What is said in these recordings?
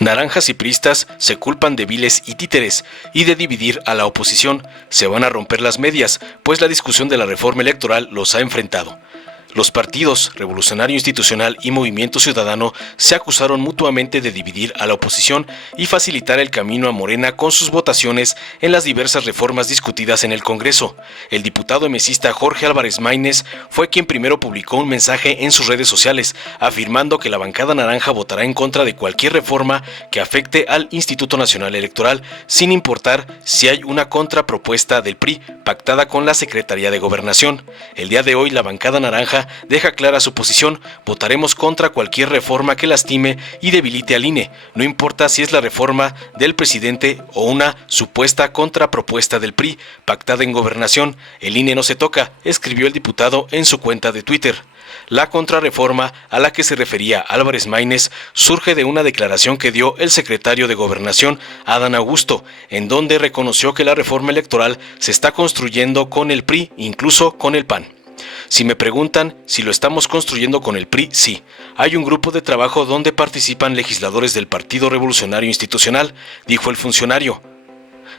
Naranjas y priistas se culpan de viles y títeres y de dividir a la oposición. Se van a romper las medias, pues la discusión de la reforma electoral los ha enfrentado. Los partidos Revolucionario Institucional y Movimiento Ciudadano se acusaron mutuamente de dividir a la oposición y facilitar el camino a Morena con sus votaciones en las diversas reformas discutidas en el Congreso. El diputado emesista Jorge Álvarez Maínez fue quien primero publicó un mensaje en sus redes sociales afirmando que la bancada naranja votará en contra de cualquier reforma que afecte al Instituto Nacional Electoral, sin importar si hay una contrapropuesta del PRI pactada con la Secretaría de Gobernación. El día de hoy la bancada naranja deja clara su posición: votaremos contra cualquier reforma que lastime y debilite al INE, no importa si es la reforma del presidente o una supuesta contrapropuesta del PRI pactada en Gobernación. El INE no se toca, escribió el diputado en su cuenta de Twitter. La contrarreforma a la que se refería Álvarez Maínez surge de una declaración que dio el secretario de Gobernación, Adán Augusto, en donde reconoció que la reforma electoral se está construyendo con el PRI, incluso con el PAN. Si me preguntan si lo estamos construyendo con el PRI, sí. Hay un grupo de trabajo donde participan legisladores del Partido Revolucionario Institucional, dijo el funcionario.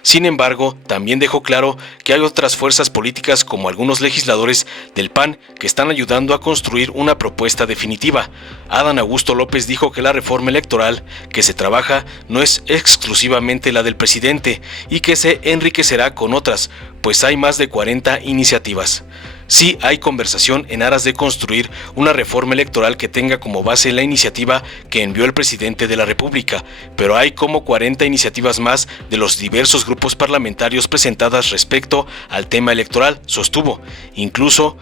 Sin embargo, también dejó claro que hay otras fuerzas políticas como algunos legisladores del PAN que están ayudando a construir una propuesta definitiva. Adán Augusto López dijo que la reforma electoral que se trabaja no es exclusivamente la del presidente y que se enriquecerá con otras, pues hay más de 40 iniciativas. Sí hay conversación en aras de construir una reforma electoral que tenga como base la iniciativa que envió el presidente de la República, pero hay como 40 iniciativas más de los diversos grupos parlamentarios presentadas respecto al tema electoral, sostuvo. Incluso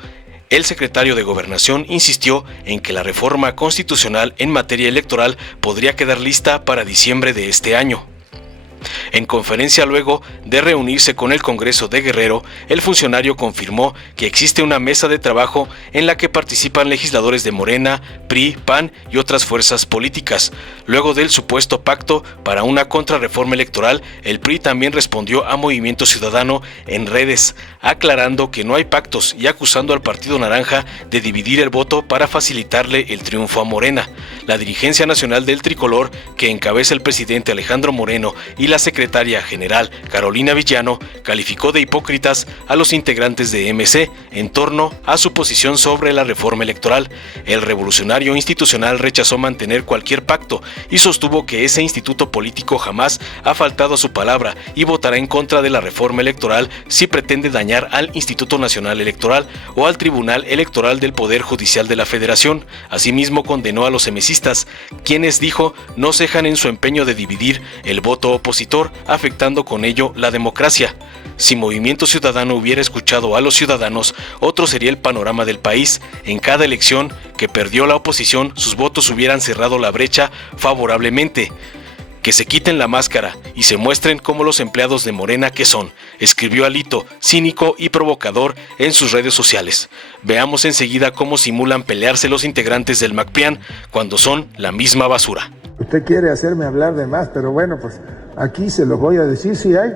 el secretario de Gobernación insistió en que la reforma constitucional en materia electoral podría quedar lista para diciembre de este año. En conferencia luego de reunirse con el Congreso de Guerrero, el funcionario confirmó que existe una mesa de trabajo en la que participan legisladores de Morena, PRI, PAN y otras fuerzas políticas. Luego del supuesto pacto para una contrarreforma electoral, el PRI también respondió a Movimiento Ciudadano en redes, aclarando que no hay pactos y acusando al Partido Naranja de dividir el voto para facilitarle el triunfo a Morena. La dirigencia nacional del tricolor, que encabeza el presidente Alejandro Moreno y la secretaria general Carolina Villano, calificó de hipócritas a los integrantes de MC en torno a su posición sobre la reforma electoral. El Revolucionario Institucional rechazó mantener cualquier pacto y sostuvo que ese instituto político jamás ha faltado a su palabra y votará en contra de la reforma electoral si pretende dañar al Instituto Nacional Electoral o al Tribunal Electoral del Poder Judicial de la Federación. Asimismo condenó a los MCistas, quienes dijo no cejan en su empeño de dividir el voto opositor, afectando con ello la democracia. Si Movimiento Ciudadano hubiera escuchado a los ciudadanos, otro sería el panorama del país. En cada elección que perdió la oposición, sus votos hubieran cerrado la brecha favorablemente. Que se quiten la máscara y se muestren como los empleados de Morena que son, escribió Alito, cínico y provocador en sus redes sociales. Veamos enseguida cómo simulan pelearse los integrantes del MACPRIAN cuando son la misma basura. Usted quiere hacerme hablar de más, pero bueno, pues aquí se los voy a decir. Si hay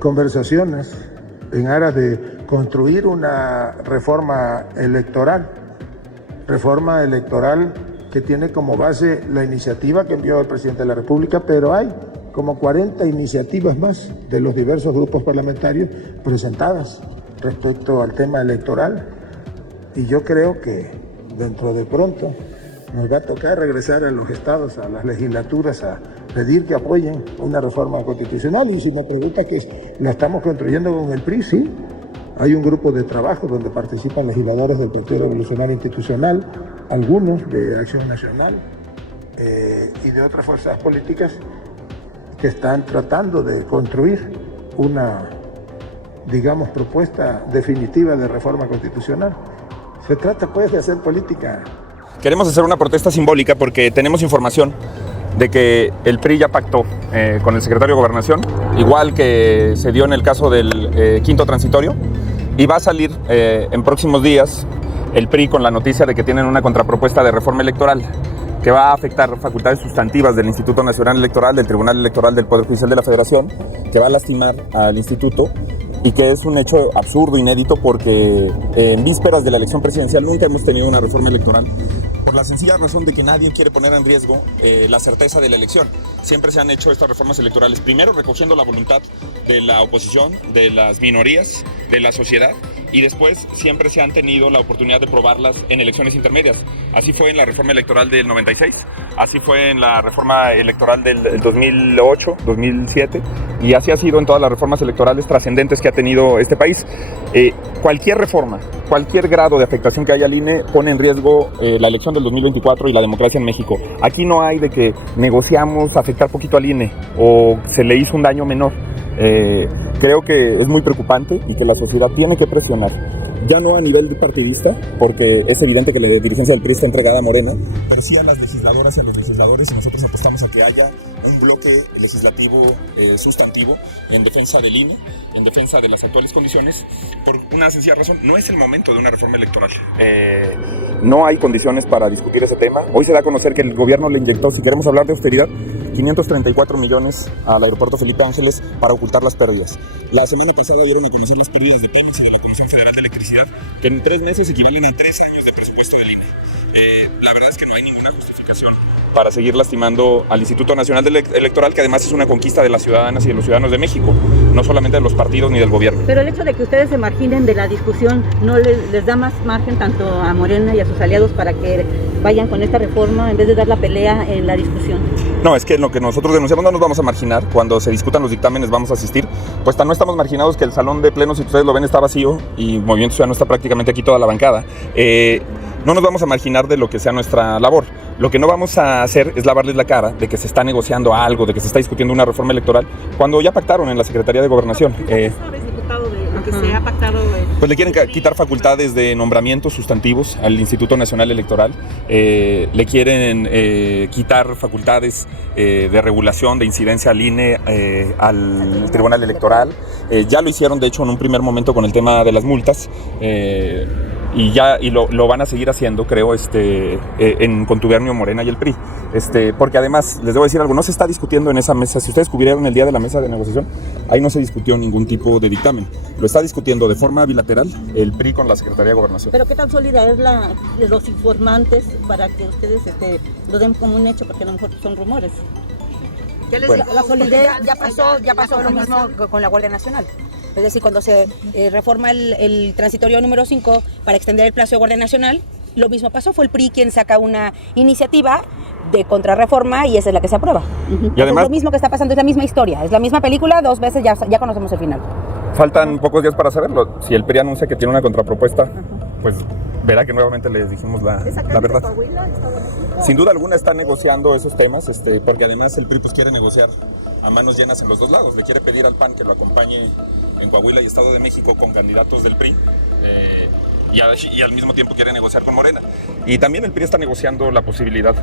conversaciones en aras de construir una reforma electoral que tiene como base la iniciativa que envió el presidente de la República, pero hay como 40 iniciativas más de los diversos grupos parlamentarios presentadas respecto al tema electoral. Y yo creo que dentro de pronto nos va a tocar regresar a los estados, a las legislaturas, a pedir que apoyen una reforma constitucional. Y si me pregunta que la estamos construyendo con el PRI, sí. Hay un grupo de trabajo donde participan legisladores del Partido Revolucionario Institucional, algunos de Acción Nacional y de otras fuerzas políticas que están tratando de construir una, digamos, propuesta definitiva de reforma constitucional. Se trata pues de hacer política. Queremos hacer una protesta simbólica porque tenemos información de que el PRI ya pactó con el secretario de Gobernación, igual que se dio en el caso del quinto transitorio, y va a salir en próximos días el PRI con la noticia de que tienen una contrapropuesta de reforma electoral que va a afectar facultades sustantivas del Instituto Nacional Electoral, del Tribunal Electoral del Poder Judicial de la Federación, que va a lastimar al instituto y que es un hecho absurdo, inédito, porque en vísperas de la elección presidencial nunca hemos tenido una reforma electoral por la sencilla razón de que nadie quiere poner en riesgo la certeza de la elección. Siempre se han hecho estas reformas electorales, primero recogiendo la voluntad de la oposición, de las minorías, de la sociedad, y después siempre se han tenido la oportunidad de probarlas en elecciones intermedias. Así fue en la reforma electoral del 96, así fue en la reforma electoral del 2008, 2007, y así ha sido en todas las reformas electorales trascendentes que ha tenido este país. Cualquier reforma, cualquier grado de afectación que haya al INE pone en riesgo la elección del 2024 y la democracia en México. Aquí no hay de que negociamos afectar poquito al INE o se le hizo un daño menor. Creo que es muy preocupante y que la sociedad tiene que presionar, ya no a nivel partidista, porque es evidente que la dirigencia del PRI está entregada a Morena, pero sí a las legisladoras y a los legisladores, y nosotros apostamos a que haya un bloque legislativo sustantivo en defensa del INE, en defensa de las actuales condiciones, por una sencilla razón: no es el momento de una reforma electoral. No hay condiciones para discutir ese tema. Hoy se da a conocer que el gobierno le inyectó, si queremos hablar de austeridad, 534 millones al aeropuerto Felipe Ángeles para ocultar las pérdidas. La semana pasada dieron a conocer las pérdidas de Pemex y de la Comisión Federal de Electricidad, que en 3 meses equivalen a 3 años de presupuesto del INE. La verdad es que no hay ninguna justificación para seguir lastimando al Instituto Nacional Electoral, que además es una conquista de las ciudadanas y de los ciudadanos de México, no solamente de los partidos ni del gobierno. Pero el hecho de que ustedes se marginen de la discusión no les da más margen tanto a Morena y a sus aliados para que vayan con esta reforma en vez de dar la pelea en la discusión. No, es que en lo que nosotros denunciamos no nos vamos a marginar. Cuando se discutan los dictámenes vamos a asistir. Pues no estamos marginados, que el salón de plenos, si ustedes lo ven, está vacío y Movimiento Ciudadano está prácticamente aquí toda la bancada. No nos vamos a marginar de lo que sea nuestra labor. Lo que no vamos a hacer es lavarles la cara de que se está negociando algo, de que se está discutiendo una reforma electoral, cuando ya pactaron en la Secretaría de Gobernación. ¿Qué sabes, diputado, de lo que se ha pactado? Pues le quieren quitar facultades de nombramientos sustantivos al Instituto Nacional Electoral, le quieren quitar facultades de regulación, de incidencia al INE, al Tribunal Electoral. Ya lo hicieron, de hecho, en un primer momento con el tema de las multas. Y lo van a seguir haciendo, creo, en contubernio Morena y el PRI. Porque además, les debo decir algo, no se está discutiendo en esa mesa. Si ustedes cubrieron el día de la mesa de negociación, ahí no se discutió ningún tipo de dictamen. Lo está discutiendo de forma bilateral el PRI con la Secretaría de Gobernación. ¿Pero qué tan sólida es los informantes para que ustedes lo den como un hecho? Porque a lo mejor son rumores. Ya les Bueno. digo, la solidez ya pasó lo mismo con la Guardia Nacional. Es decir, cuando se reforma el transitorio número 5 para extender el plazo de Guardia Nacional, lo mismo pasó, fue el PRI quien saca una iniciativa de contrarreforma y esa es la que se aprueba. Y además, es lo mismo que está pasando, es la misma historia, es la misma película, 2 veces ya conocemos el final. faltan pocos días para saberlo. Si el PRI anuncia que tiene una contrapropuesta, pues verá que nuevamente les dijimos la verdad. Sin duda alguna está negociando esos temas, porque además el PRI pues quiere negociar a manos llenas en los dos lados. Le quiere pedir al PAN que lo acompañe en Coahuila y Estado de México con candidatos del PRI, y al mismo tiempo quiere negociar con Morena. Y también el PRI está negociando la posibilidad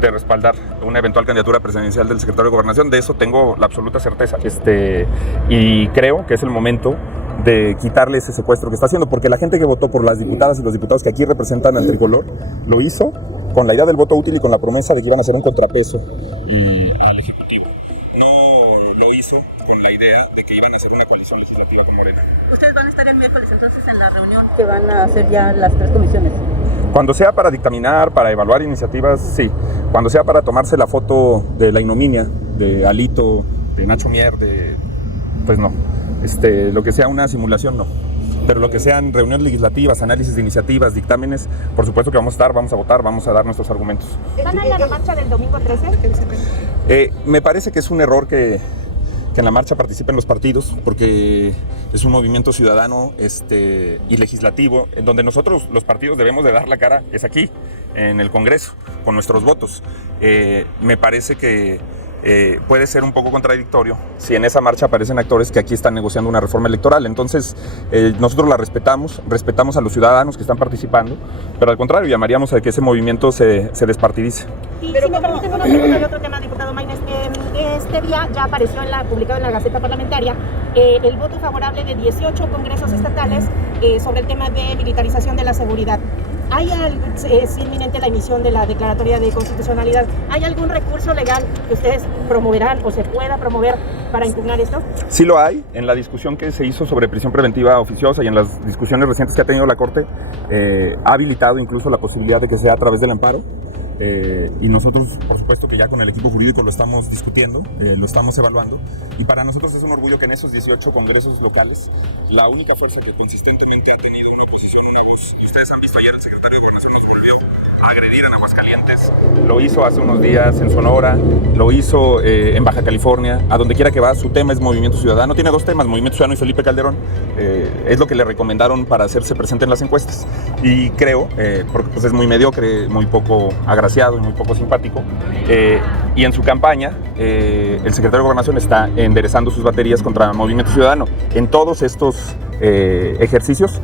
de respaldar una eventual candidatura presidencial del secretario de Gobernación. De eso tengo la absoluta certeza. Y creo que es el momento de quitarle ese secuestro que está haciendo, porque la gente que votó por las diputadas y los diputados que aquí representan al tricolor lo hizo con la idea del voto útil y con la promesa de que iban a hacer un contrapeso al Ejecutivo. No lo hizo con la idea de que iban a hacer una coalición legislativa con Morena. ¿Ustedes van a estar el miércoles entonces en la reunión que van a hacer ya las 3 comisiones? Cuando sea para dictaminar, para evaluar iniciativas, sí. Cuando sea para tomarse la foto de la ignominia, de Alito, de Nacho Mier, pues no. Lo que sea una simulación, no. Pero lo que sean reuniones legislativas, análisis de iniciativas, dictámenes, por supuesto que vamos a estar, vamos a votar, vamos a dar nuestros argumentos. ¿Van a ir a la marcha del domingo 13? Me parece que es un error que en la marcha participen los partidos, porque es un movimiento ciudadano y legislativo, en donde nosotros, los partidos, debemos de dar la cara, es aquí, en el Congreso, con nuestros votos. Me parece que puede ser un poco contradictorio si en esa marcha aparecen actores que aquí están negociando una reforma electoral. Entonces, nosotros la respetamos a los ciudadanos que están participando, pero al contrario, llamaríamos a que ese movimiento se despartidice. Pero si me permite conocer otro tema, diputado Maynes, este día ya apareció publicado en la Gaceta Parlamentaria el voto favorable de 18 congresos estatales sobre el tema de militarización de la seguridad. Es inminente la emisión de la declaratoria de constitucionalidad. ¿Hay algún recurso legal que ustedes promoverán o se pueda promover para impugnar esto? Sí lo hay. En la discusión que se hizo sobre prisión preventiva oficiosa y en las discusiones recientes que ha tenido la Corte, ha habilitado incluso la posibilidad de que sea a través del amparo. Y nosotros, por supuesto que ya con el equipo jurídico lo estamos discutiendo, lo estamos evaluando, y para nosotros es un orgullo que en esos 18 congresos locales, la única fuerza que consistentemente ha tenido una posición en voz, y ustedes han visto ayer, el secretario de Gobernación nos volvió a agredir en Aguascalientes, lo hizo hace unos días en Sonora, lo hizo en Baja California, a donde quiera que va, su tema es Movimiento Ciudadano. Tiene dos temas, Movimiento Ciudadano y Felipe Calderón. Es lo que le recomendaron para hacerse presente en las encuestas, y creo, porque pues es muy mediocre, muy poco agraciado y muy poco simpático, y en su campaña el secretario de Gobernación está enderezando sus baterías contra Movimiento Ciudadano. En todos estos ejercicios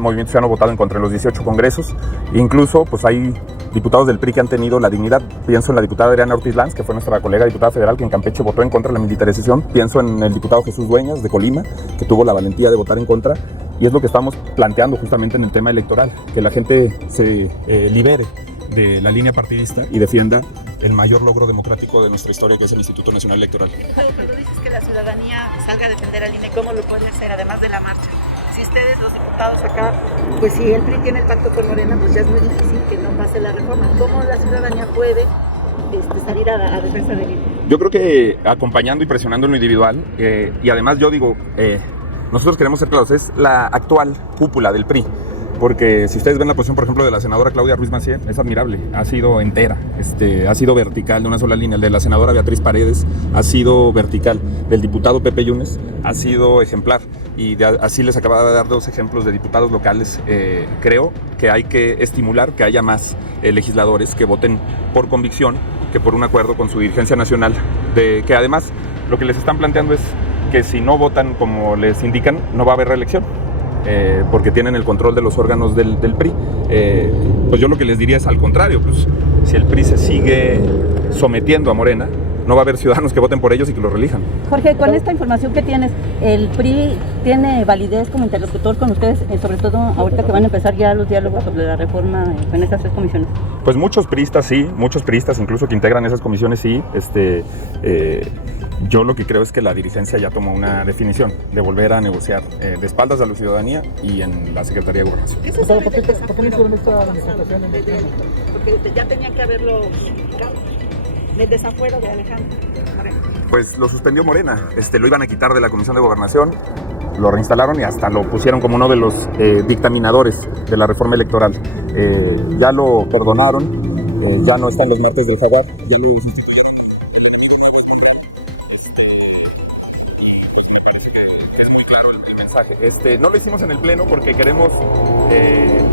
Movimiento Ciudadano votado en contra de los 18 congresos. Incluso pues hay diputados del PRI que han tenido la dignidad. Pienso en la diputada Adriana Ortiz Lanz, que fue nuestra colega diputada federal, que en Campeche votó en contra de la militarización. Pienso en el diputado Jesús Dueñas de Colima, que tuvo la valentía de votar en contra. Y es lo que estamos planteando justamente en el tema electoral, que la gente se libere de la línea partidista y defienda el mayor logro democrático de nuestra historia, que es el Instituto Nacional Electoral. Cuando dices que la ciudadanía salga a defender al INE, ¿cómo lo puede hacer además de la marcha? Si ustedes, los diputados acá, pues si el PRI tiene el pacto con Morena, pues ya es muy difícil que no pase la reforma. ¿Cómo la ciudadanía puede salir a defensa del INE? Yo creo que acompañando y presionando en lo individual, y además yo digo, nosotros queremos ser claros, es la actual cúpula del PRI. Porque si ustedes ven la posición, por ejemplo, de la senadora Claudia Ruiz Massieu, es admirable, ha sido entera, ha sido vertical, de una sola línea. El de la senadora Beatriz Paredes ha sido vertical, del diputado Pepe Yunes ha sido ejemplar, y así les acababa de dar dos ejemplos de diputados locales. Creo que hay que estimular que haya más legisladores que voten por convicción que por un acuerdo con su dirigencia nacional, que además lo que les están planteando es que si no votan como les indican, no va a haber reelección. Porque tienen el control de los órganos del PRI. Pues yo lo que les diría es al contrario, pues si el PRI se sigue sometiendo a Morena, no va a haber ciudadanos que voten por ellos y que los reelijan. Jorge, con esta información que tienes, ¿el PRI tiene validez como interlocutor con ustedes, sobre todo ahorita que van a empezar ya los diálogos sobre la reforma en estas tres comisiones? Pues muchos priistas sí, muchos priistas incluso que integran esas comisiones sí. Yo lo que creo es que la dirigencia ya tomó una definición de volver a negociar de espaldas a la ciudadanía y en la Secretaría de Gobernación. ¿Por qué no hicieron esta manifestación en el Pleno? Porque ya tenían que haberlo del desafuero de Alejandro Moreno. Pues lo suspendió Morena, lo iban a quitar de la Comisión de Gobernación, lo reinstalaron y hasta lo pusieron como uno de los dictaminadores de la reforma electoral. Ya lo perdonaron, ya no está en los martes del Jaguar, ya lo desinstituyeron. No lo hicimos en el Pleno porque queremos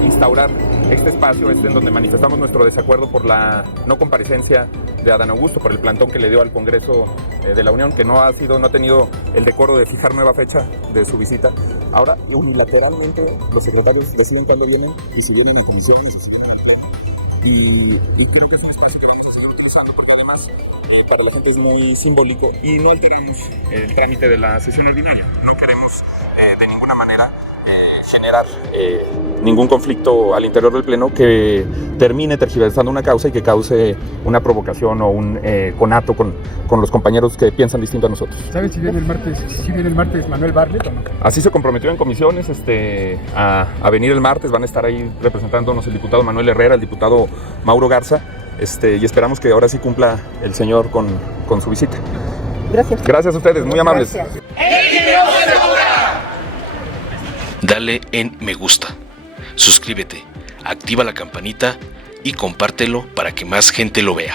instaurar este espacio en donde manifestamos nuestro desacuerdo por la no comparecencia de Adán Augusto, por el plantón que le dio al Congreso de la Unión, que no ha tenido el decoro de fijar nueva fecha de su visita. Ahora, unilateralmente, los secretarios deciden cuándo vienen y si vienen en comisiones. Y creo que es un espacio que vamos a seguir utilizando porque además para la gente es muy simbólico y no alteramos el trámite de la sesión ordinaria. No queremos de ninguna manera generar ningún conflicto al interior del Pleno que termine tergiversando una causa y que cause una provocación o un conato con los compañeros que piensan distinto a nosotros. ¿Sabes si viene el martes Manuel Bartlett o no? Así se comprometió en comisiones a venir el martes. Van a estar ahí representándonos el diputado Manuel Herrera, el diputado Mauro Garza, y esperamos que ahora sí cumpla el señor con su visita. Gracias. Gracias a ustedes, muy amables. Gracias. Dale en me gusta, suscríbete, activa la campanita y compártelo para que más gente lo vea.